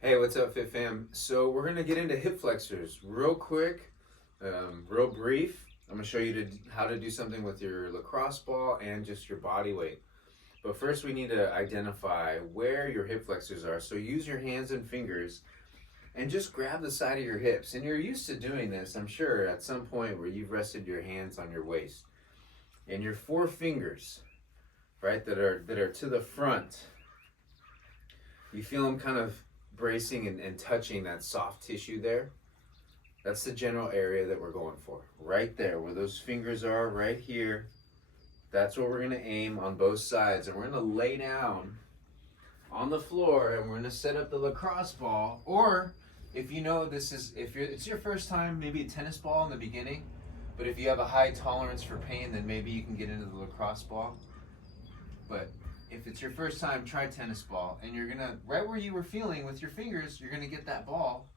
Hey, what's up, Fit Fam? So we're gonna get into hip flexors real quick, real brief. I'm gonna show you how to do something with your lacrosse ball and just your body weight. But first, we need to identify where your hip flexors are. So use your hands and fingers and just grab the side of your hips. And you're used to doing this, I'm sure, at some point where you've rested your hands on your waist. And your four fingers, right, that are to the front. You feel them kind of bracing and touching that soft tissue there. That's the general area that we're going for. Right there, where those fingers are, right here. That's what we're gonna aim on both sides. And we're gonna lay down on the floor and we're gonna set up the lacrosse ball. Or if you know it's your first time, maybe a tennis ball in the beginning. But if you have a high tolerance for pain, then maybe you can get into the lacrosse ball. But if it's your first time, try tennis ball, and you're gonna, right where you were feeling with your fingers, you're gonna get that ball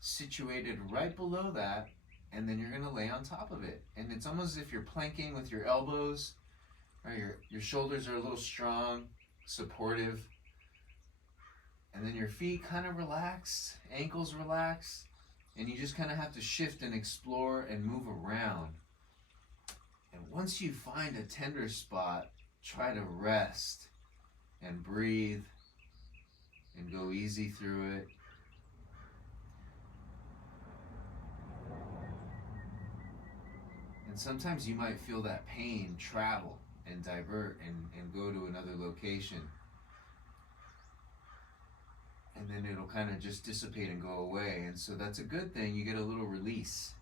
situated right below that, and then you're gonna lay on top of it. And it's almost as if you're planking with your elbows, right? Your shoulders are a little strong, supportive, and then your feet kind of relaxed, ankles relaxed, and you just kind of have to shift and explore and move around. And once you find a tender spot, try to rest and breathe and go easy through it. And sometimes you might feel that pain travel and divert and go to another location. And then it'll kind of just dissipate and go away. And so that's a good thing. You get a little release.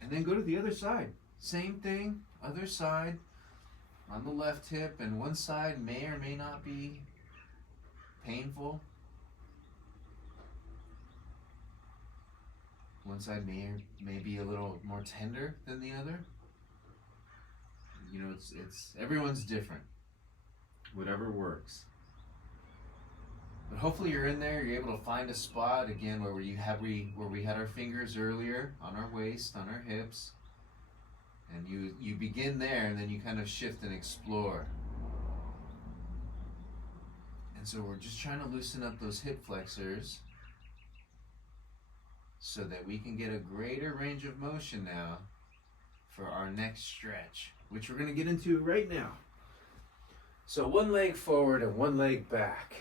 And then go to the other side. Same thing, other side, on the left hip, and one side may or may not be painful. One side may be a little more tender than the other. You know, it's everyone's different. Whatever works. But hopefully you're in there, you're able to find a spot again where we had our fingers earlier on our waist, on our hips. And you begin there, and then you kind of shift and explore. And so we're just trying to loosen up those hip flexors so that we can get a greater range of motion now for our next stretch, which we're going to get into right now. So one leg forward and one leg back.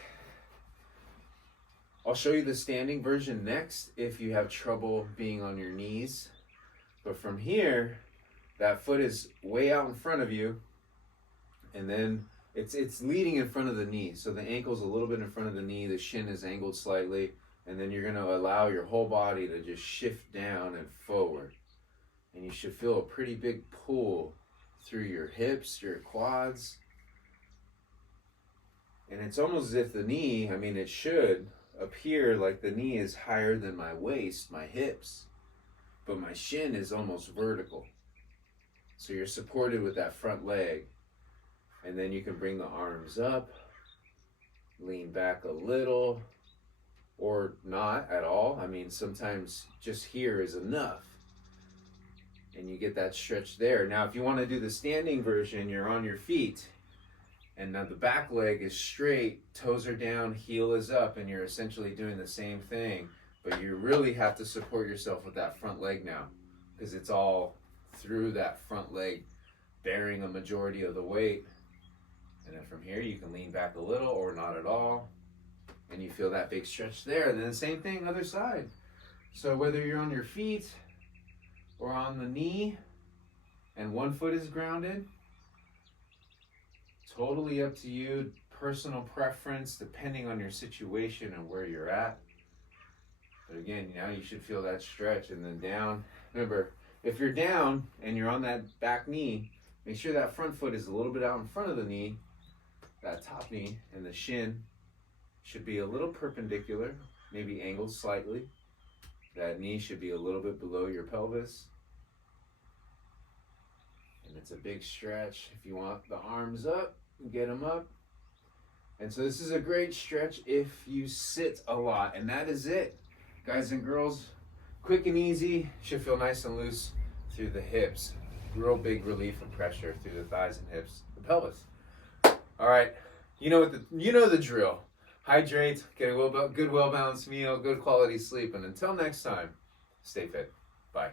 I'll show you the standing version next if you have trouble being on your knees. But from here, that foot is way out in front of you, and then it's leading in front of the knee. So the ankle's a little bit in front of the knee, the shin is angled slightly, and then you're going to allow your whole body to just shift down and forward. And you should feel a pretty big pull through your hips, your quads. And it's almost as if the knee, it should appear like the knee is higher than my waist, my hips, but my shin is almost vertical. So you're supported with that front leg. And then you can bring the arms up, lean back a little, or not at all. Sometimes just here is enough. And you get that stretch there. Now, if you want to do the standing version, you're on your feet. And now the back leg is straight, toes are down, heel is up, and you're essentially doing the same thing. But you really have to support yourself with that front leg now, because it's all through that front leg bearing a majority of the weight. And then from here you can lean back a little or not at all, and you feel that big stretch there. And then the same thing other side. So whether you're on your feet or on the knee and one foot is grounded, totally up to you, personal preference depending on your situation and where you're at. But again, now you should feel that stretch. And then down. Remember, if you're down and you're on that back knee, make sure that front foot is a little bit out in front of the knee, that top knee, and the shin should be a little perpendicular, maybe angled slightly. That knee should be a little bit below your pelvis. And it's a big stretch. If you want the arms up, get them up. And so this is a great stretch if you sit a lot, and that is it. Guys and girls, quick and easy, should feel nice and loose through the hips. Real big relief and pressure through the thighs and hips, the pelvis. All right, You know the drill. Hydrate, get a good well balanced meal, good quality sleep, and until next time, stay fit. Bye.